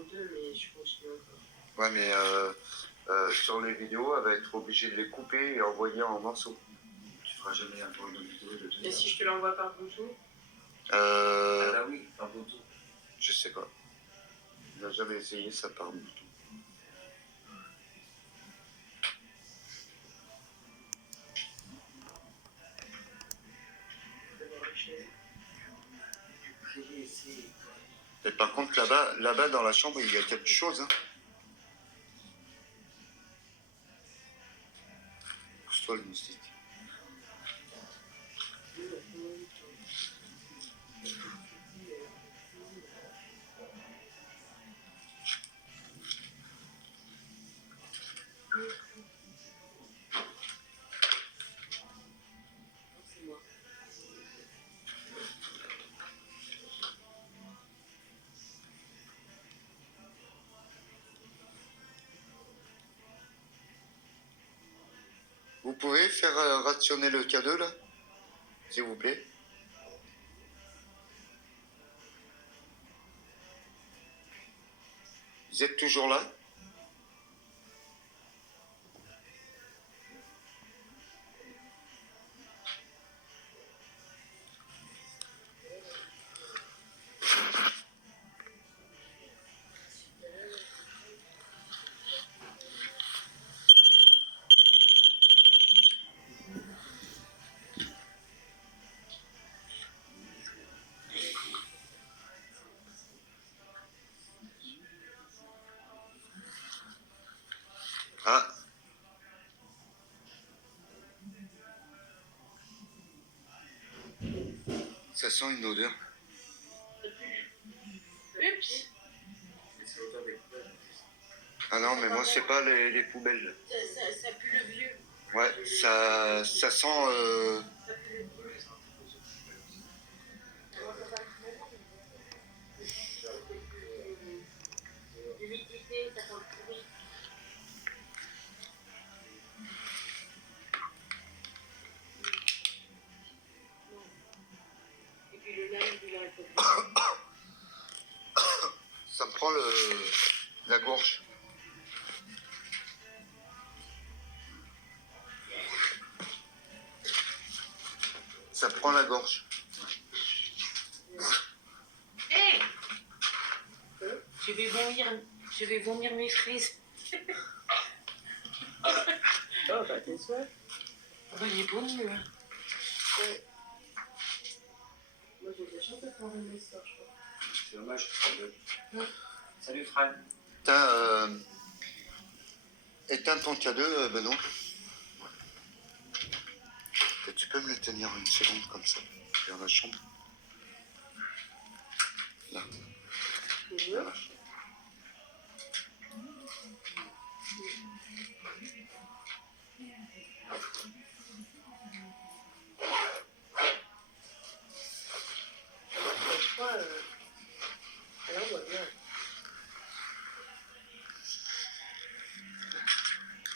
42, mais je continue encore. Ouais, mais sur les vidéos, elle va être obligée de les couper et envoyer en morceaux. Tu feras jamais un tour de vidéo de 2 Et si je te l'envoie par Bluetooth? Ah bah oui, par Bluetooth. Je sais pas. On n'a jamais essayé ça par Bluetooth. Et par contre, là-bas dans la chambre, il y a quelque chose. Hein. Pousse-toi le moustique. C'est moi. Vous pouvez faire rationner le K2 là, s'il vous plaît. Vous êtes toujours là? Ah. Ça sent une odeur. Oups. Ah non, mais moi, c'est pas les poubelles. Ça pue le vieux. Ouais, ça sent... Ça pue le vieux. L'humidité, ça sent le pourri. Et puis le linge, il a été Ça me prend la gorge. Ça me prend la gorge. Hé! Je vais vomir mes frises. Oh, bah t'es soif. Bah il est bon mieux. Hein. Ouais. Moi j'ai de la chance de prendre un histoire, je crois. C'est dommage, je prends deux. Salut Fran. Éteins ton K2, Benoît. Et tu peux me le tenir une seconde comme ça, vers la chambre. Là. Vers la chambre. Je crois, alors on voit bien.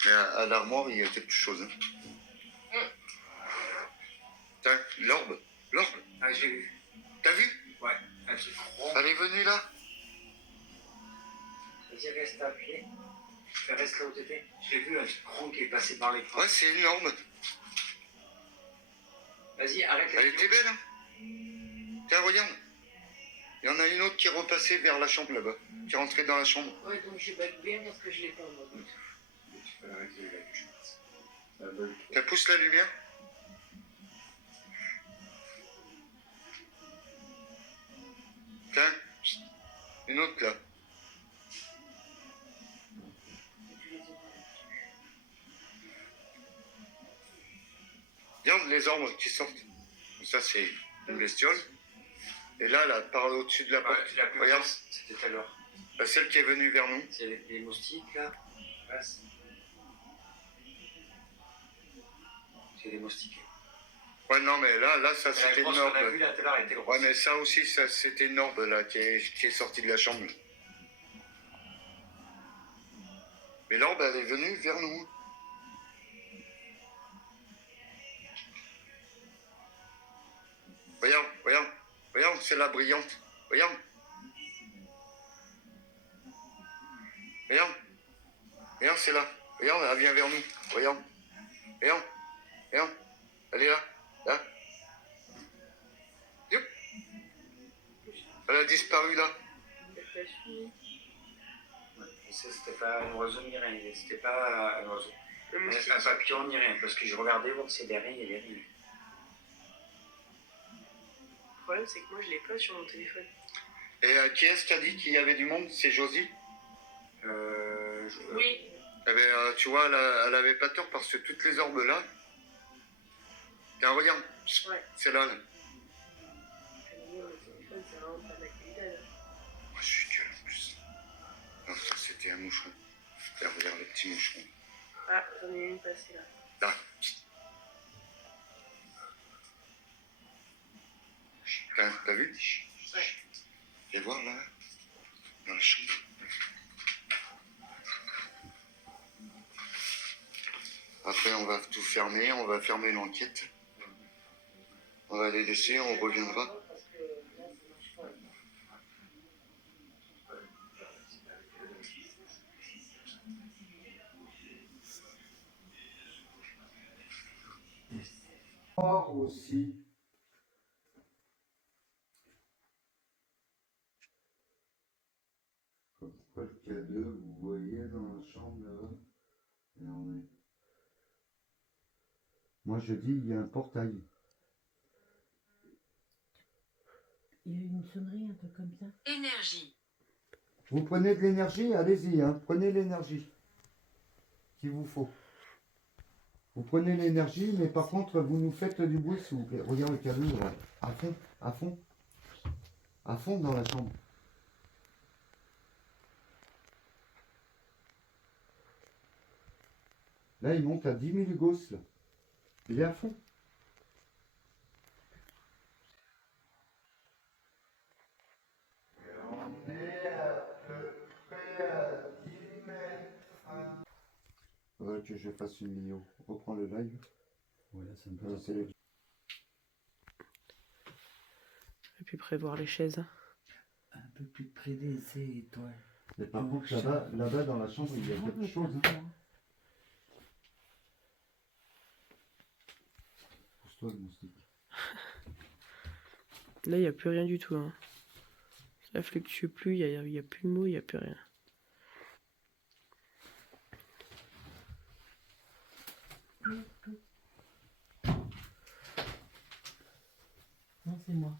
Mais à l'armoire, il y a quelque chose. Hein. Tiens, l'orbe. L'orbe. Ah, j'ai vu. T'as vu? Ouais, un truc rond. Elle est venue là? Vas-y, reste appuyé. Fais reste là où t'étais. J'ai vu un truc rond qui est passé dans l'écran. Ouais, c'est énorme. Vas-y, arrête. Elle était belle, hein? Tiens, regarde. Il y en a une autre qui est repassée vers la chambre là-bas. Qui est rentrée dans la chambre. Ouais, donc je bague bien parce que je l'ai pas en mode. Tu peux l'arrêter là, je pense. Ça pousse la lumière? Tiens, une autre là. Regarde les orbes qui sortent. Ça, c'est une bestiole. Et là, là, par au-dessus de la porte. La plus Regarde, grosse, c'était tout à l'heure. celle qui est venue vers nous. C'est les moustiques là. Passe. C'est des moustiques. Ouais, non, mais là, ça, c'était une On a orbe. vu là tout à l'heure, elle était grosse. Ouais, mais ça aussi, ça, c'était une orbe, là, qui est sortie de la chambre. Mais l'orbe, elle est venue vers nous. Regarde, c'est la brillante. Regarde. Regarde. Regarde, c'est là. Regarde, elle vient vers nous. Regarde. Regarde. Regarde. Elle est là. Là. Youp. Elle a disparu là. Ça, c'était pas un oiseau ni rien. C'était pas un oiseau. Un papillon ni rien. Parce que je regardais voir si derrière, il y avait rien. Le problème, c'est que moi, je l'ai pas sur mon téléphone. Et qui est-ce qui a dit qu'il y avait du monde? C'est Josie? Oui. Eh bien, tu vois, elle avait pas tort parce que toutes les orbes là. Tiens, regarde. Ouais. C'est là. Là. Mon téléphone, c'est vraiment pas de la qualité. Oh, je suis gueule en plus. Non, ça c'était un moucheron. Tiens, regarde le petit moucheron. Ah, j'en ai une passée là. Là. T'as vu? Ouais. Viens voir là. Dans la chambre. Après, on va tout fermer, on va fermer l'enquête. On va les laisser, on reviendra. Aussi. Comme le cadeau, vous voyez dans la chambre là. Et on est... Moi je dis il y a un portail. Il y a eu une sonnerie un peu comme ça. Énergie. Vous prenez de l'énergie, allez-y, hein. Prenez l'énergie qu'il vous faut. Vous prenez l'énergie, mais par contre vous nous faites du bruit s'il vous plaît. Regarde le cadeau, ouais. À fond, à fond. À fond dans la chambre. Là, il monte à 10 000 gosses, là. Il est à fond. Ouais, que je fasse une vidéo. Reprends le live. Voilà, ça me fait J'ai pu prévoir les chaises. un peu plus près des étoiles. Mais par contre, là-bas, dans la chambre, il y a quelque chose. Hein. Pousse-toi, le moustique. Là, il n'y a plus rien du tout. Hein. Ça fluctue plus, il n'y a plus de mots, il n'y a plus rien. Non, c'est moi.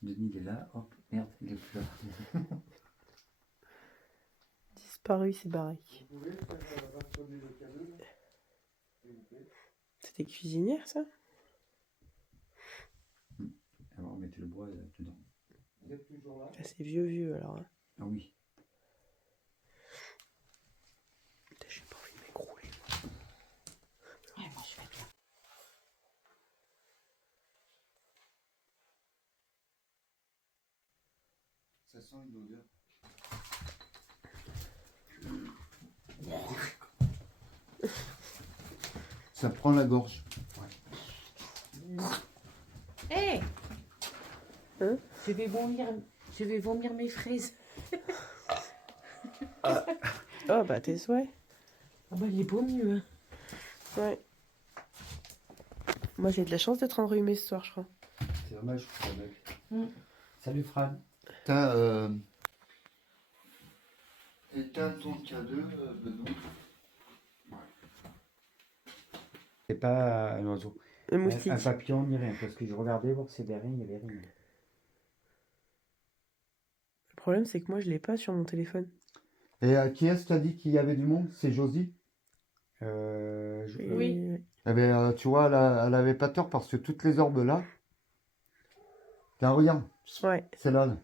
Denis, il est là. Hop, merde, il est plus là. Disparu, c'est barré. Vous pouvez faire bastonner le cadeau, là, s'il vous plaît. C'était cuisinière, ça? Alors, mettez le bois dedans. Vous êtes toujours là? Ah, c'est vieux, alors. Hein. Ah oui. Putain, j'ai pas envie de m'écrouler. Ouais, moi je fais bien. Ça sent une odeur. Ça prend la gorge. Hé, Hein? je vais vomir mes fraises. Oh, bah, tes souhaits. Ah bah, il est beau mieux. Hein. Ouais. Moi, j'ai de la chance d'être enrhumée ce soir, je crois. C'est dommage, je crois, mec. Salut, Fran. T'as éteins ton cadeau, Benoît. C'est pas un oiseau. Le moustique. Un papillon ni rien, parce que je regardais voir si derrière il y avait rien. Le problème, c'est que moi, je l'ai pas sur mon téléphone. Et qui est-ce qui a dit qu'il y avait du monde? C'est Josie? Oui. Eh bien, tu vois, elle avait pas tort parce que toutes les orbes là. Tiens, regarde. Ouais. C'est là. Là.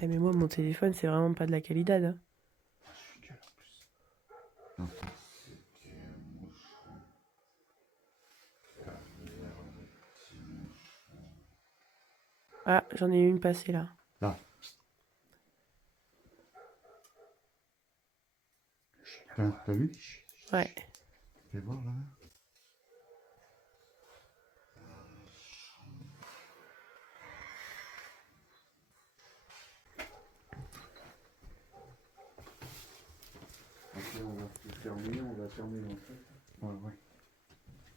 Eh, mais moi, mon téléphone, c'est vraiment pas de la qualité. Hein. Je suis gueule en plus. Non, c'était un moucheron. Ah, j'en ai eu une passée là. Là. T'as vu? Ouais. Fais voir là. fermer, on va fermer l'entrée. Ouais, ouais.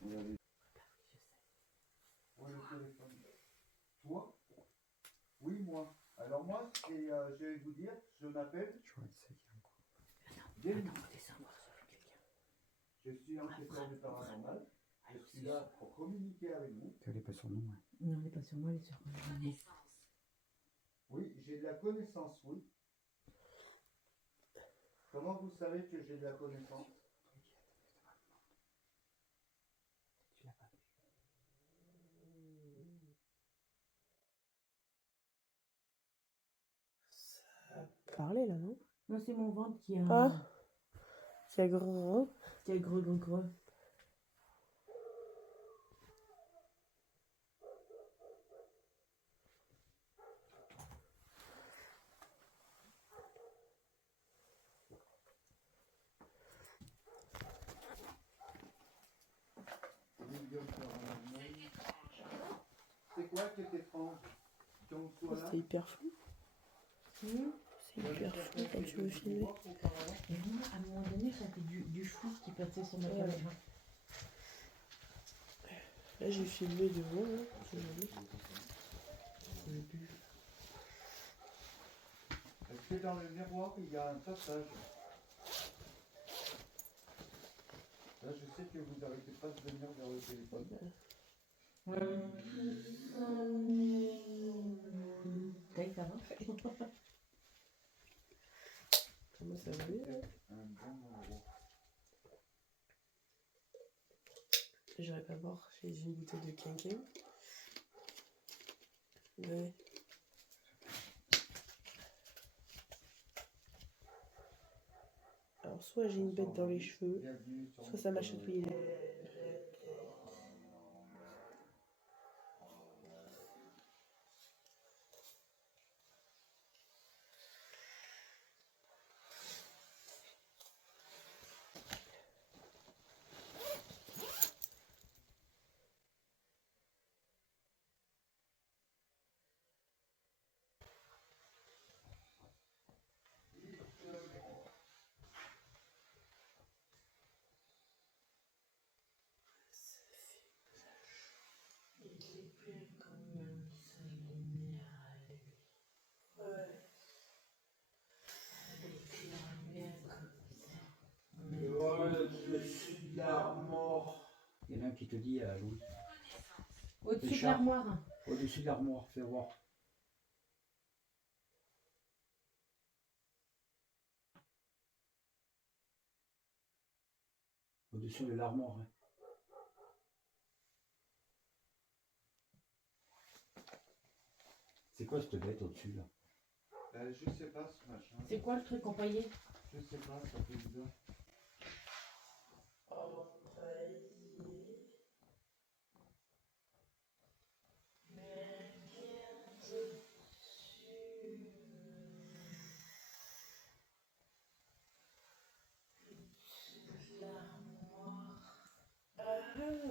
On va aller. Ouais, le téléphone. Toi? Oui, moi. Alors moi, c'est, je vais vous dire, je m'appelle. Je vois ça qui est encore. Denis. Je suis enquêteur du paranormal. Je suis là pour communiquer avec vous. Elle n'est pas sur nous, ouais. Non, elle n'est pas sur moi, elle est sur moi. Oui, j'ai de la connaissance, oui. Comment vous savez que j'ai de la connaissance? Tu l'as pas vu. Parler là, non? Non, c'est mon ventre qui a. Ah. Qui a gros. Qui a gros. C'est quoi qui est étrange? Qu'on soit là? C'est hyper flou. C'est hyper flou quand tu veux filmer. Et moi, à un moment donné, ça fait du flou qui passait sur ma caméra. Là, j'ai filmé devant, là. C'est joli. Est-ce que dans le miroir, il y a un passage? Là, je sais que vous n'arrêtez pas de venir vers le téléphone. Taille, ça va? Comment ça va bien, hein? Un bon endroit. J'aurais pas boire, j'ai une bouteille de quinquin. Ouais. Alors, soit j'ai une bête dans les cheveux, soit ça m'a chatouillé les lèvres. Il y en a un qui te dit, Louis. Au-dessus de Richard. l'armoire. Au-dessus de l'armoire, fais voir. Au-dessus de l'armoire. Hein. C'est quoi cette bête au-dessus là? Je sais pas ce machin. C'est quoi le truc empaillé? Je sais pas, ça fait bizarre. Ah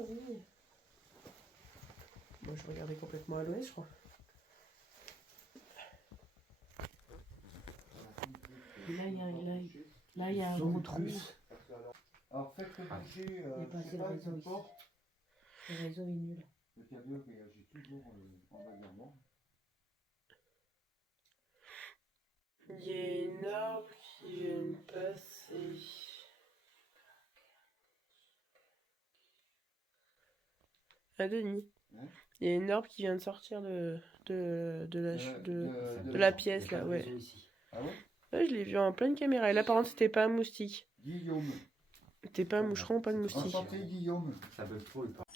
oui. Moi je regardais complètement à l'ouest, je crois. Et là, il y a un gros trou. Alors faites bouger, Il est je passé sais le pas, réseau une ici. porte. Le réseau est nul. Le camion réagit toujours en vagabond. Il y a une arbre qui vient de passer. Ah, Denis. Hein? Il y a une arbre qui vient de sortir de la pièce là, ouais. Ah ouais? Ouais, je l'ai vu en pleine caméra. Et là, par contre, c'était pas un moustique. Guillaume. C'était pas un moucheron, pas de moustique. Enchanté Guillaume. Ça bug trop, il parle.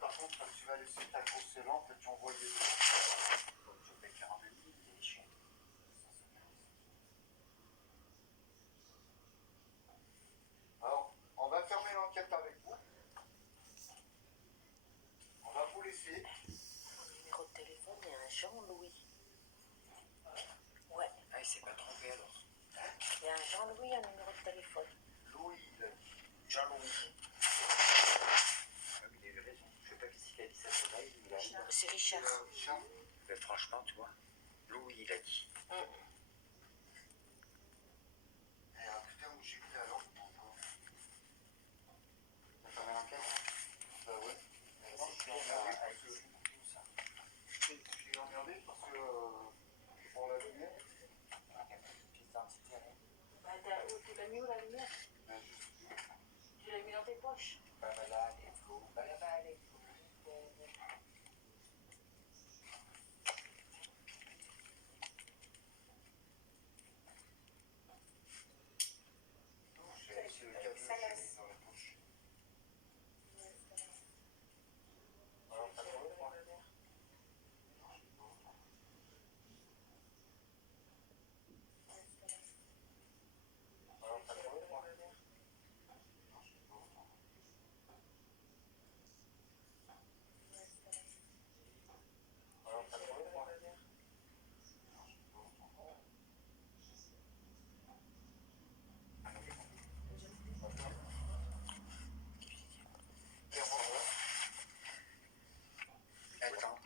Par contre, tu vas laisser ta grosse lampe, tu envoies les... Je vais faire un demi, il est chiant. Alors, on va fermer l'enquête avec vous. On va vous laisser. Mon numéro de téléphone est un Jean-Louis. Ouais. Ah, il sait pas c'est Richard. Mais franchement, tu vois, Louis, il a dit. Putain, où j'ai mis la lampe pour toi. T'as pas mal en place? Bah ouais. Je suis emmerdé parce que pour la lumière. Bah, tu l'as mis où la lumière? Tu l'as mis dans tes poches. J'ai laissé le cadeau dans la poche. Alors, t'as trouvé quoi? Alors, t'as trouvé quoi? Alors, t'as trouvé quoi? Attends.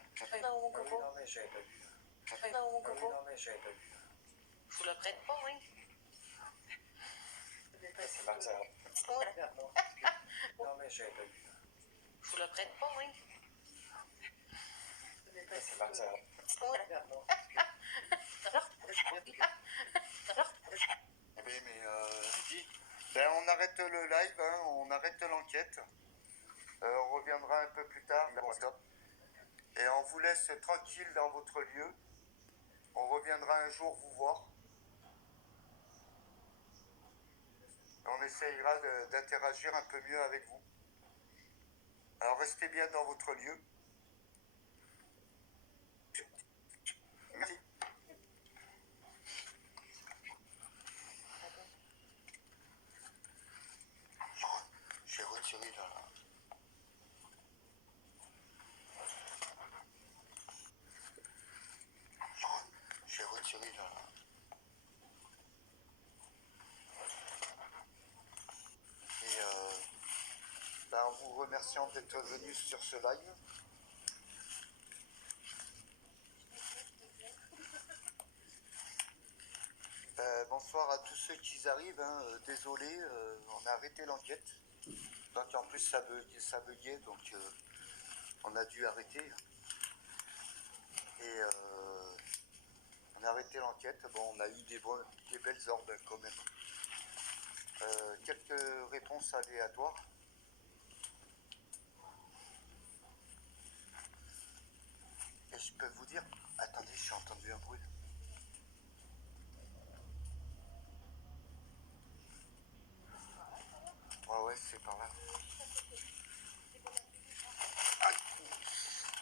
Non, mon coco. Non, mais j'avais pas vu. Non, mon coco. Non, mais j'avais pas vu. Je vous la prête pas, hein? C'est pas ça. Ouais. Non, mais j'avais pas vu. Je vous la prête pas, hein? C'est pas ça. Ouais. Oui, mais Lydie, ben, on arrête le live, hein, on arrête l'enquête. On reviendra un peu plus tard. Et on vous laisse tranquille dans votre lieu. On reviendra un jour vous voir. On essayera d'interagir un peu mieux avec vous. Alors restez bien dans votre lieu. Merci. J'ai retiré là. J'ai retiré là. Et en vous remerciant d'être venus sur ce live. Bonsoir à tous ceux qui arrivent, hein. Désolé, on a arrêté l'enquête. Donc en plus ça buguait, donc on a dû arrêter. Et on a arrêté l'enquête. Bon, on a eu des belles orbes quand même. Quelques réponses aléatoires. Et je peux vous dire... Attendez, j'ai entendu un bruit. Ouais, c'est par là. Ah,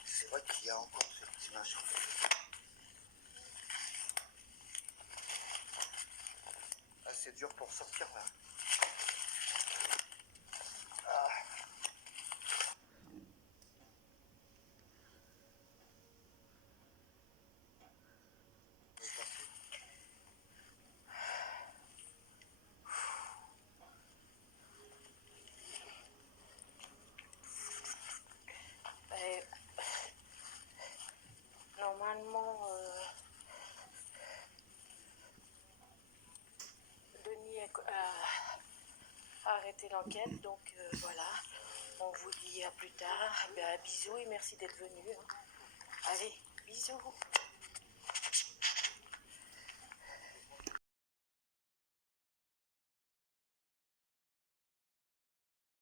c'est vrai qu'il y a encore cette image. Ah, c'est dur pour sortir là. Ah. Normalement, Denis a arrêté l'enquête, donc voilà. On vous dit à plus tard. Bisous et merci d'être venus. Hein. Allez, bisous.